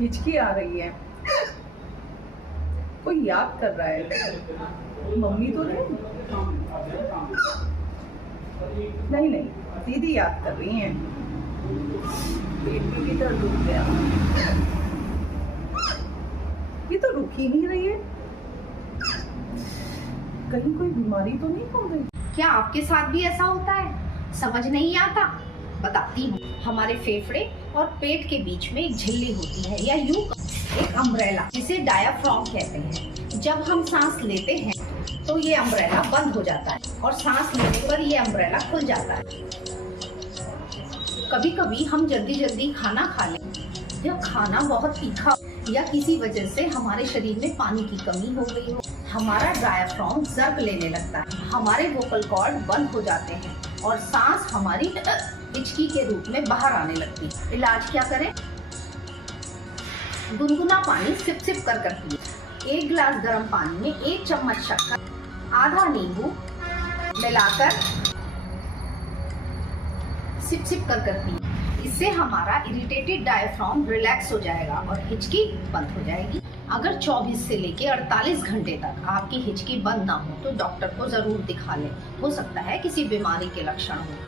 हिचकी आ रही है, कोई याद कर रहा है। मम्मी तो नहीं? नहीं नहीं, दीदी याद कर रही हैं। पेट में भी दर्द रुक गया, ये तो रुक ही नहीं रही है। कहीं कोई बीमारी तो नहीं हो गई? क्या आपके साथ भी ऐसा होता है? समझ नहीं आता? बताती हूँ। हमारे फेफड़े और पेट के बीच में एक झिल्ली होती है, या यूं एक अम्ब्रेला, जिसे डायाफ्राम कहते हैं। जब हम सांस लेते हैं तो ये अम्ब्रेला बंद हो जाता है और सांस लेने पर ये अम्ब्रेला खुल जाता है। कभी कभी हम जल्दी जल्दी खाना खा लें, या खाना बहुत तीखा, या किसी वजह से हमारे शरीर में पानी की कमी हो गई हो, हमारा डायाफ्राम जर्क लेने लगता है, हमारे वोकल कॉर्ड बंद हो जाते हैं और सांस हमारी हिचकी के रूप में बाहर आने लगती है। इलाज क्या करें? गुनगुना पानी सिप सिप कर पिए। 1 गिलास गर्म पानी में 1 चम्मच शक्कर, आधा नींबू मिलाकर सिप सिप कर पिए। इससे हमारा इरिटेटेड डायफ्राम रिलैक्स हो जाएगा और हिचकी बंद हो जाएगी। अगर 24 से लेके 48 घंटे तक आपकी हिचकी बंद ना हो तो डॉक्टर को जरूर दिखा लें। हो सकता है किसी बीमारी के लक्षण हो।